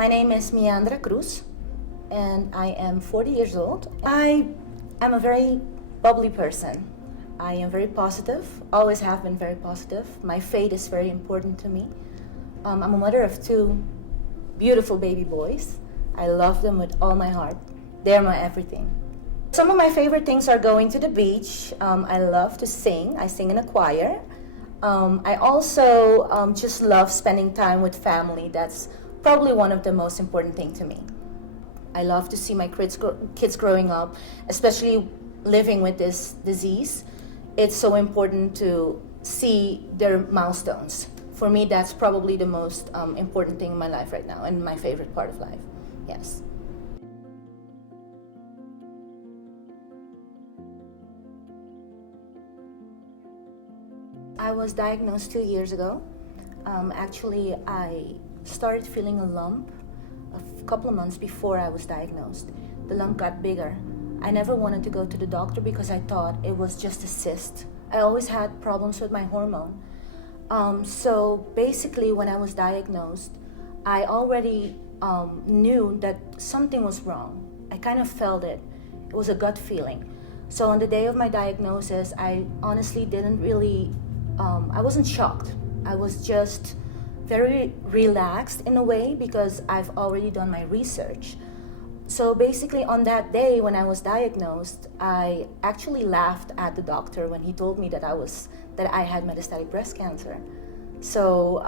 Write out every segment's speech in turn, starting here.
My name is Myandra and I am 40 years old. I am a very bubbly person. I am very positive, always have been very positive. My faith is very important to me. I'm a mother of two beautiful baby boys. I love them with all my heart. They're my everything. Some of my favorite things are going to the beach. I love to sing. I sing in a choir. I also just love spending time with family. That's probably one of the most important things to me. I love to see my kids growing up, especially living with this disease. It's so important to see their milestones. For me, that's probably the most important thing in my life right now and my favorite part of life. Yes. I was diagnosed 2 years ago. Actually, I started feeling a lump a couple of months before I was diagnosed. The lump got bigger. I never wanted to go to the doctor because I thought it was just a cyst. I always had problems with my hormone. So basically, when I was diagnosed, I already knew that something was wrong. I kind of felt it. It was a gut feeling. So on the day of my diagnosis, I honestly didn't really, I wasn't shocked. I was just very relaxed in a way because I've already done my research. So basically on that day when I was diagnosed, I actually laughed at the doctor when he told me that I had metastatic breast cancer. So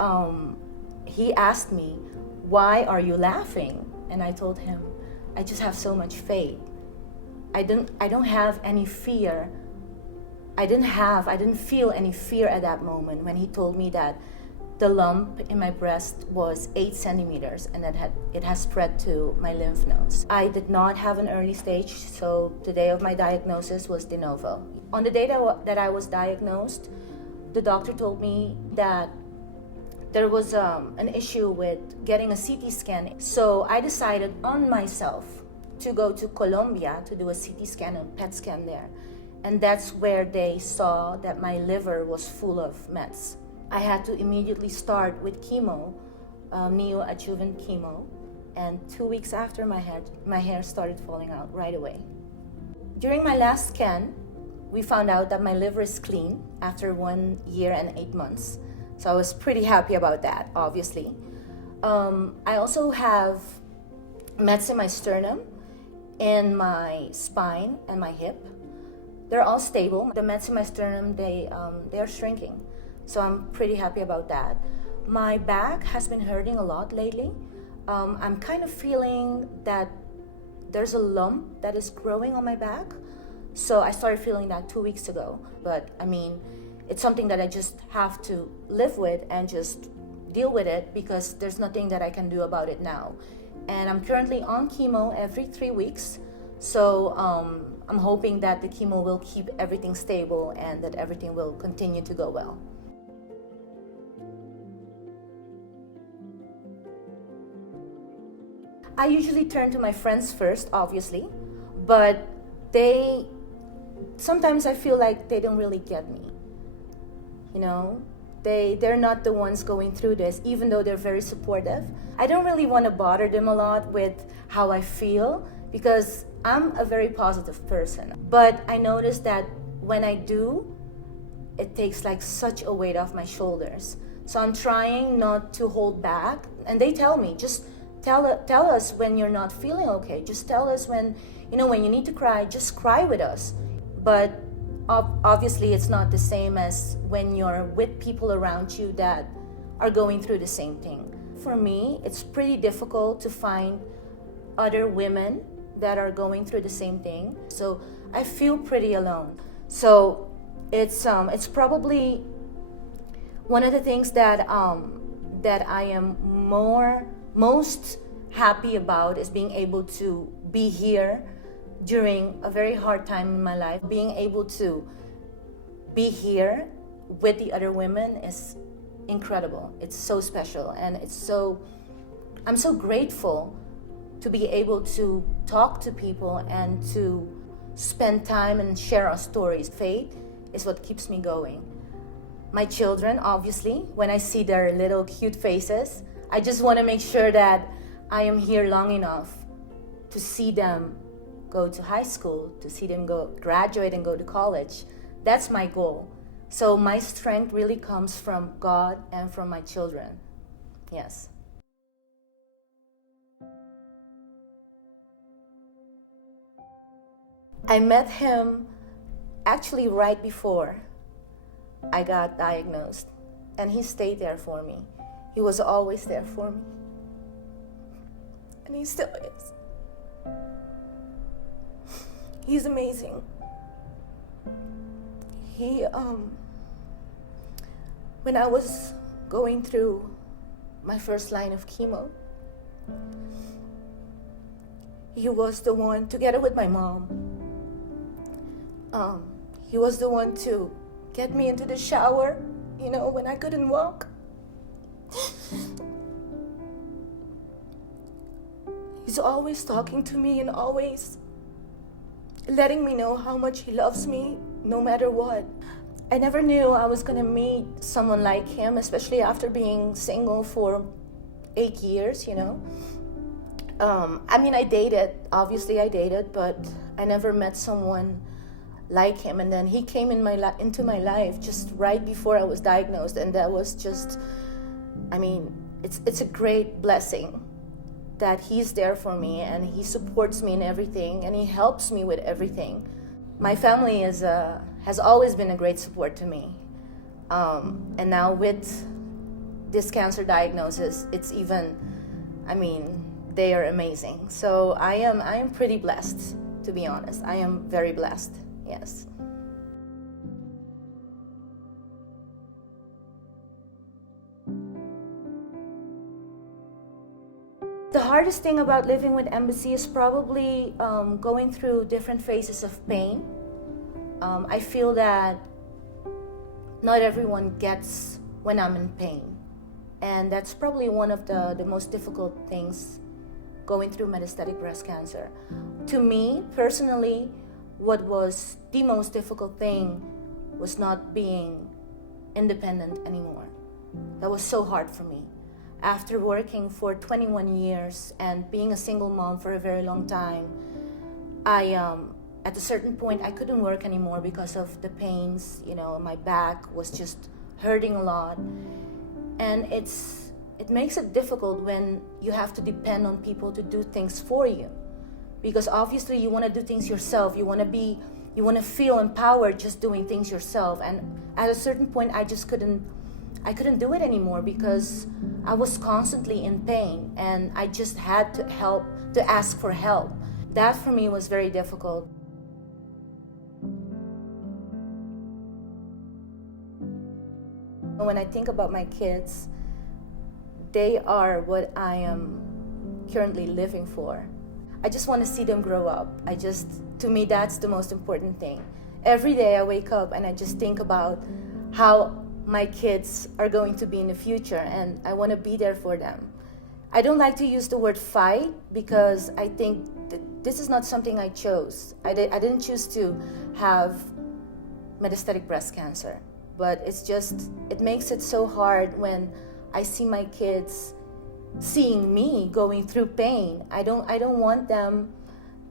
he asked me, "Why are you laughing?" And I told him, "I just have so much faith. I don't have any fear. I didn't feel any fear at that moment when he told me that the lump in my breast was 8 centimeters and that it has spread to my lymph nodes. I did not have an early stage, so the day of my diagnosis was de novo. On the day that I was diagnosed, the doctor told me that there was an issue with getting a CT scan. So I decided on myself to go to Colombia to do a CT scan, a PET scan there. And that's where they saw that my liver was full of mets. I had to immediately start with chemo, neoadjuvant chemo, and 2 weeks after my hair started falling out right away. During my last scan, we found out that my liver is clean after 1 year and 8 months. So I was pretty happy about that, obviously. I also have mets in my sternum, in my spine, and my hip. They're all stable. The mets in my sternum, they are shrinking. So I'm pretty happy about that. My back has been hurting a lot lately. I'm kind of feeling that there's a lump that is growing on my back. So I started feeling that 2 weeks ago. But I mean, it's something that I just have to live with and just deal with it because there's nothing that I can do about it now. And I'm currently on chemo every 3 weeks. So I'm hoping that the chemo will keep everything stable and that everything will continue to go well. I usually turn to my friends first, obviously, but sometimes I feel like they don't really get me. You know, they're not the ones going through this, even though they're very supportive. I don't really want to bother them a lot with how I feel because I'm a very positive person. But I notice that when I do, it takes like such a weight off my shoulders. So I'm trying not to hold back. And they tell me, just tell us when you're not feeling okay. Just tell us when you need to cry, just cry with us. But obviously it's not the same as when you're with people around you that are going through the same thing. For me, it's pretty difficult to find other women that are going through the same thing. So I feel pretty alone. So it's probably one of the things that I am most happy about is being able to be here during a very hard time in my life. Being able to be here with the other women is incredible. It's so special, and I'm so grateful to be able to talk to people and to spend time and share our stories. Faith is what keeps me going. My children, obviously, when I see their little cute faces, I just want to make sure that I am here long enough to see them go to high school, to see them graduate and go to college. That's my goal. So my strength really comes from God and from my children. Yes. I met him actually right before I got diagnosed, and he stayed there for me. He was always there for me, and he still is. He's amazing. When I was going through my first line of chemo, he was the one, together with my mom, he was the one to get me into the shower, when I couldn't walk. He's always talking to me and always letting me know how much he loves me, no matter what. I never knew I was gonna meet someone like him, especially after being single for 8 years, I dated, but I never met someone like him. And then he came into my life just right before I was diagnosed, and that was just, it's a great blessing that he's there for me, and he supports me in everything, and he helps me with everything. My family has always been a great support to me, and now with this cancer diagnosis, it's even, they are amazing. So I am pretty blessed, to be honest. I am very blessed, yes. The hardest thing about living with embassy is probably going through different phases of pain. I feel that not everyone gets when I'm in pain. And that's probably one of the most difficult things going through metastatic breast cancer. To me, personally, what was the most difficult thing was not being independent anymore. That was so hard for me. After working for 21 years and being a single mom for a very long time, at a certain point, I couldn't work anymore because of the pains. My back was just hurting a lot. And it makes it difficult when you have to depend on people to do things for you. Because obviously you want to do things yourself. You want to feel empowered just doing things yourself. And at a certain point, I couldn't do it anymore because I was constantly in pain, and I just had to ask for help. That for me was very difficult. When I think about my kids, they are what I am currently living for. I just want to see them grow up. To me, that's the most important thing. Every day I wake up and I just think about how my kids are going to be in the future, and I want to be there for them. I don't like to use the word fight because I think this is not something I chose. I didn't choose to have metastatic breast cancer, but it makes it so hard when I see my kids seeing me going through pain. I don't want them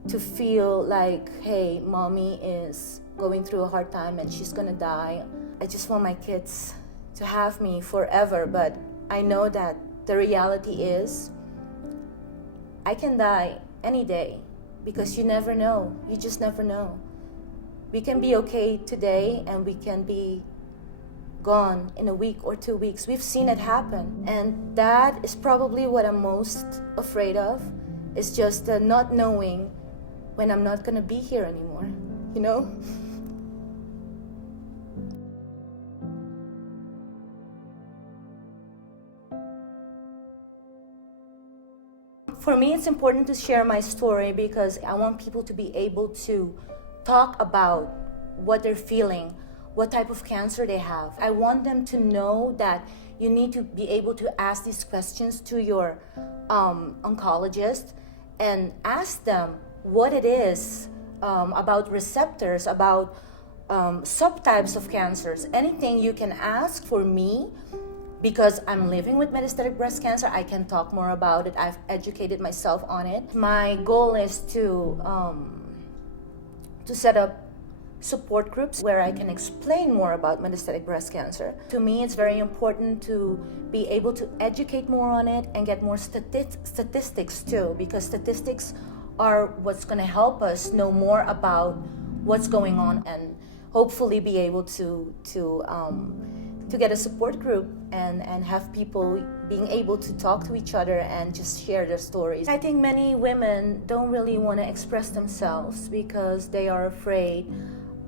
to feel like, hey, mommy is going through a hard time and she's gonna die. I just want my kids to have me forever, but I know that the reality is I can die any day because you never know. You just never know. We can be okay today and we can be gone in a week or 2 weeks. We've seen it happen, and that is probably what I'm most afraid of, is just not knowing when I'm not gonna be here anymore, For me, it's important to share my story because I want people to be able to talk about what they're feeling, what type of cancer they have. I want them to know that you need to be able to ask these questions to your oncologist and ask them what it is about receptors, about subtypes of cancers. Anything you can ask for me because I'm living with metastatic breast cancer, I can talk more about it. I've educated myself on it. My goal is to set up support groups where I can explain more about metastatic breast cancer. To me, it's very important to be able to educate more on it and get more statistics too, because statistics are what's going to help us know more about what's going on, and hopefully be able to get a support group and have people being able to talk to each other and just share their stories. I think many women don't really want to express themselves because they are afraid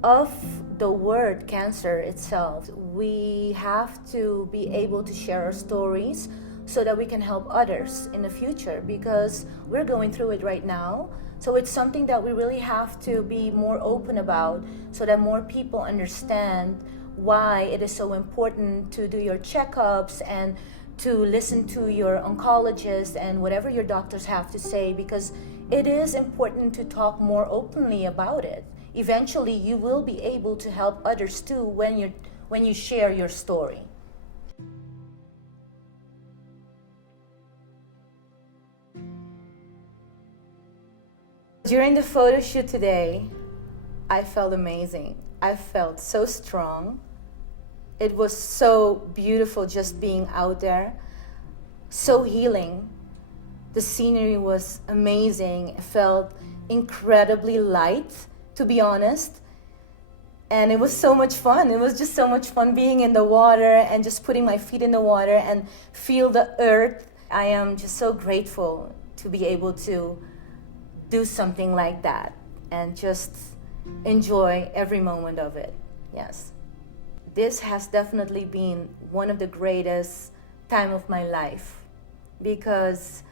of the word cancer itself. We have to be able to share our stories so that we can help others in the future, because we're going through it right now. So it's something that we really have to be more open about so that more people understand why it is so important to do your checkups and to listen to your oncologist and whatever your doctors have to say, because it is important to talk more openly about it. Eventually, you will be able to help others too when you share your story. During the photo shoot today, I felt amazing. I felt so strong. It was so beautiful just being out there, so healing. The scenery was amazing. I felt incredibly light, to be honest. And it was so much fun. It was just so much fun being in the water and just putting my feet in the water and feel the earth. I am just so grateful to be able to do something like that and just enjoy every moment of it. Yes. This has definitely been one of the greatest time of my life, because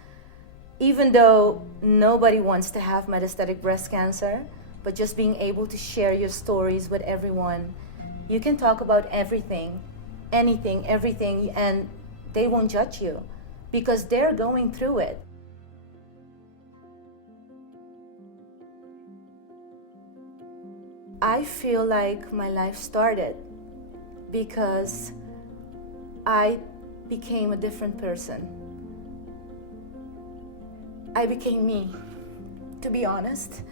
even though nobody wants to have metastatic breast cancer, but just being able to share your stories with everyone, you can talk about everything, anything, everything, and they won't judge you because they're going through it. I feel like my life started because I became a different person. I became me, to be honest.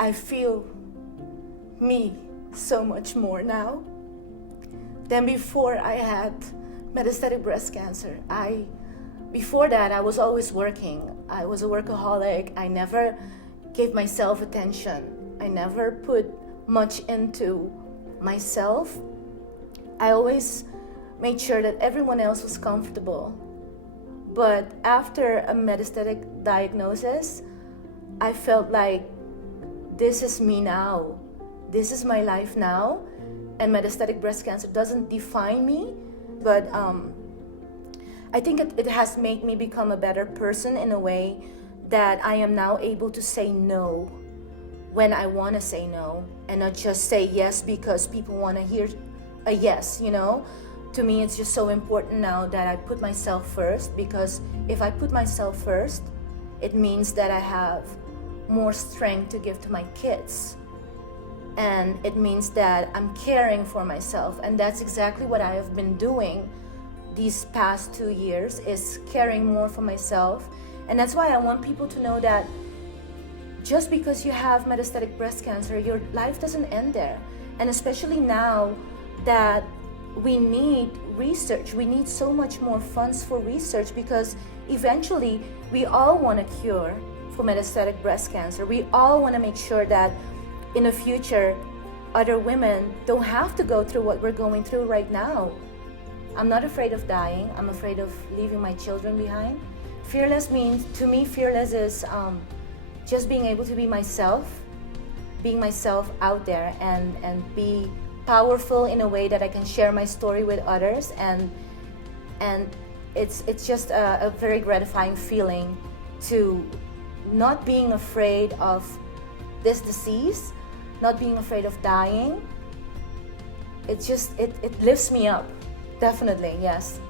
I feel me so much more now than before I had metastatic breast cancer. Before that, I was always working. I was a workaholic. I never gave myself attention. I never put much into myself. I always made sure that everyone else was comfortable. But after a metastatic diagnosis, I felt like this is me now. This is my life now. And metastatic breast cancer doesn't define me, but I think it has made me become a better person in a way that I am now able to say no when I want to say no, and not just say yes because people want to hear a yes, you know? To me, it's just so important now that I put myself first, because if I put myself first, it means that I have more strength to give to my kids. And it means that I'm caring for myself. And that's exactly what I have been doing these past 2 years, is caring more for myself. And that's why I want people to know that just because you have metastatic breast cancer, your life doesn't end there. And especially now that we need research, we need so much more funds for research, because eventually we all want a cure for metastatic breast cancer. We all want to make sure that in the future, other women don't have to go through what we're going through right now. I'm not afraid of dying. I'm afraid of leaving my children behind. Fearless means, to me, fearless is just being able to be myself, being myself out there, and be powerful in a way that I can share my story with others, and it's just a very gratifying feeling to not being afraid of this disease, not being afraid of dying. It lifts me up, definitely, yes.